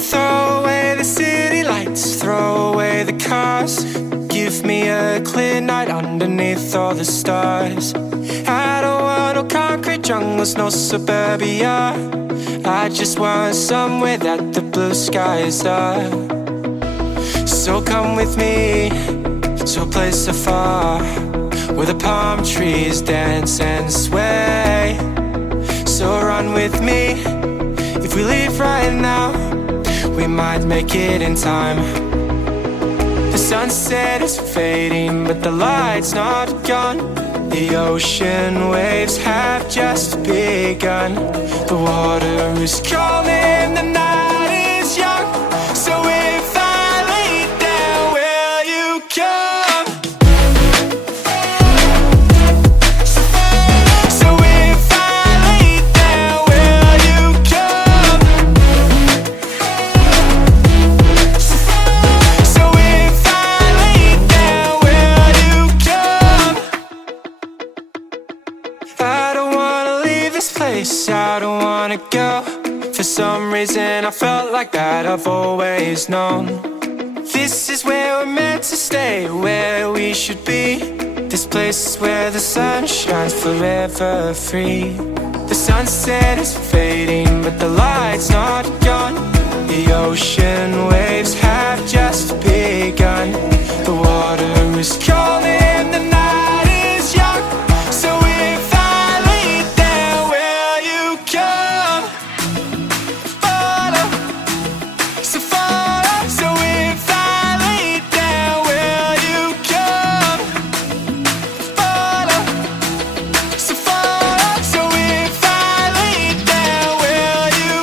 Throw away the city lights, throw away the cars. Give me a clear night underneath all the stars. I don't want no concrete jungles, no suburbia. I just want somewhere that the blue skies are. So come with me to a place so far, where the palm trees dance and sway. So run with me. If we leave right now, we might make it in time. The sunset is fading, but the light's not gone. The ocean waves have just begun. The water is calling, the night is young. So if I lay down, will you come? So if I lay down, will you come? So if I lay down, will you come? I don't wanna leave this place, I don't wanna go. For some reason I felt like that I've always known. This is where we're meant to stay, where we should be. This place is where the sun shines forever free. The sunset is fading, but the light's not gone. The ocean waves have just begun. The water is calling, the night is young. So if I lay down, will you come? Follow, so follow. So if I lay down, will you come? Follow, so follow. So if I lay down, will you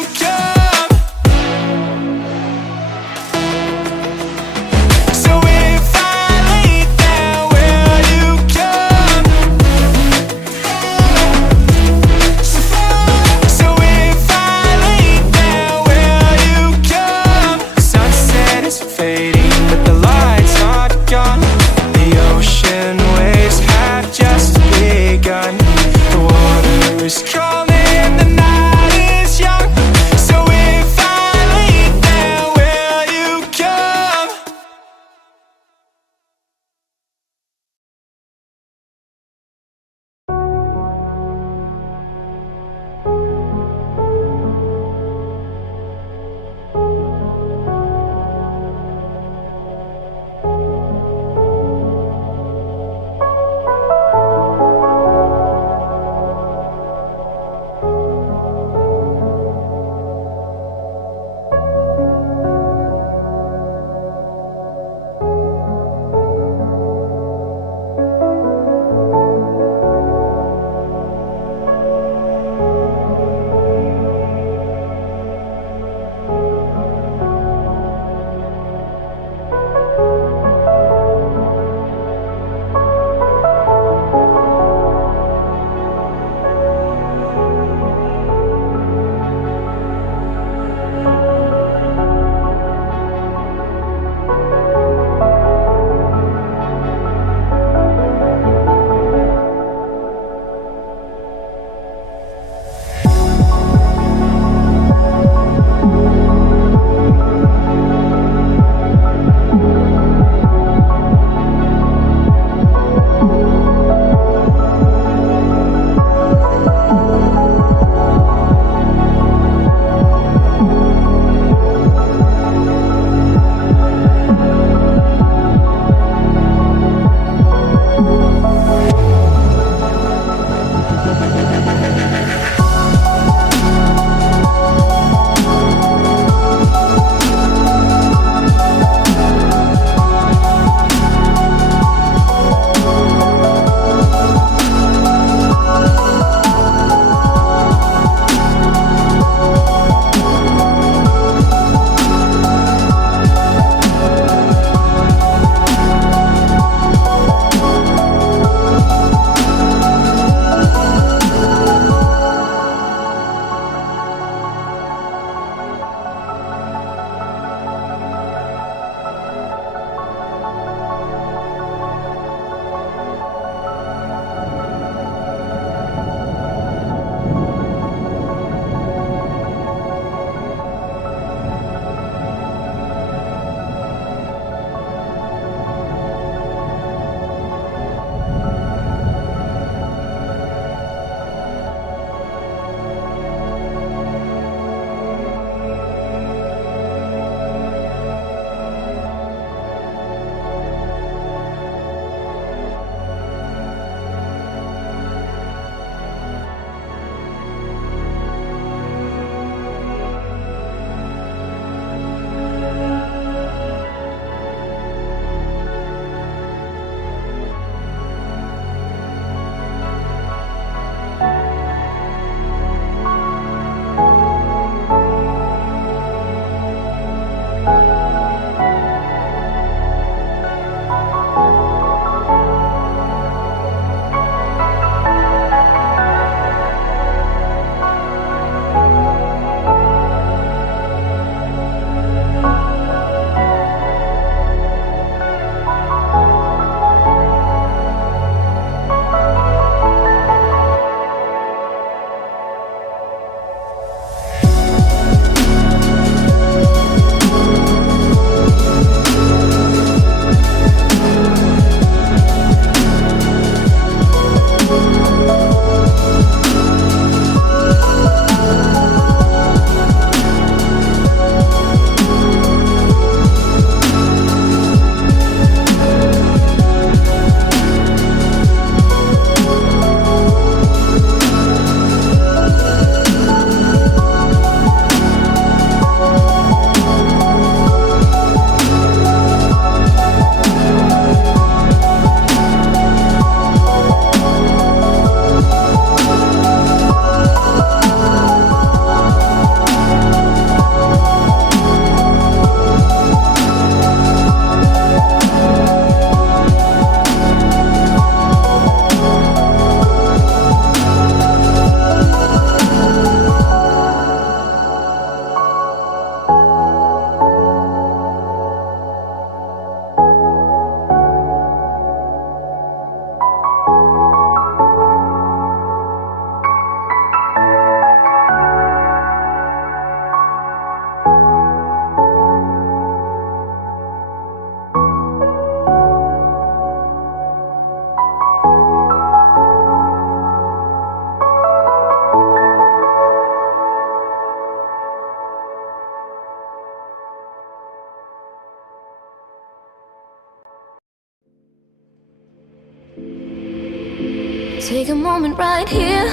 Take a moment right here,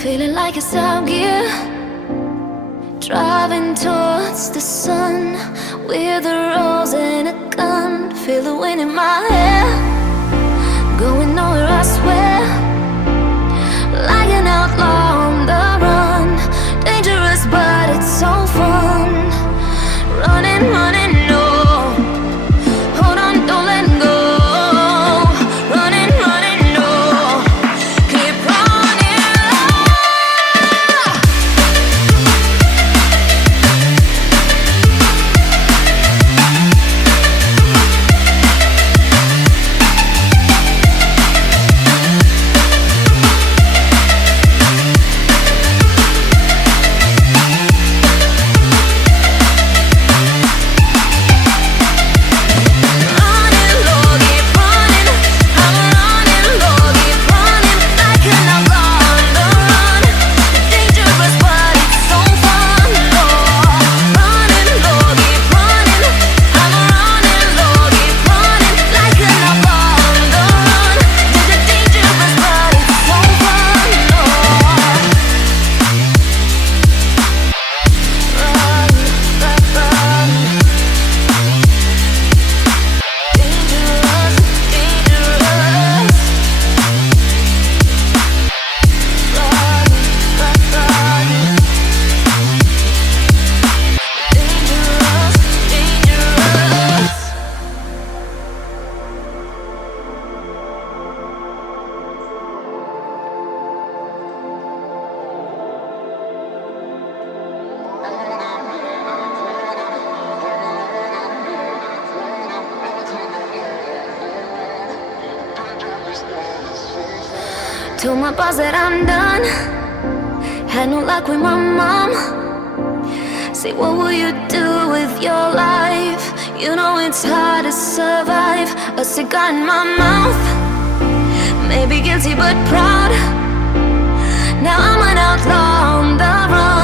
feeling like it's out gear. Driving towards the sun with a rose and a gun. Feel the wind in my hair, going nowhere I swear. Like an outlaw on the run, dangerous but it's so fun. Running, running, no, hold on, don't let go. Running, running, no, keep running. Told my boss that I'm done. Had no luck with my mom. Say, what will you do with your life? You know it's hard to survive. A cigar in my mouth, maybe guilty but proud. Now I'm an outlaw on the run.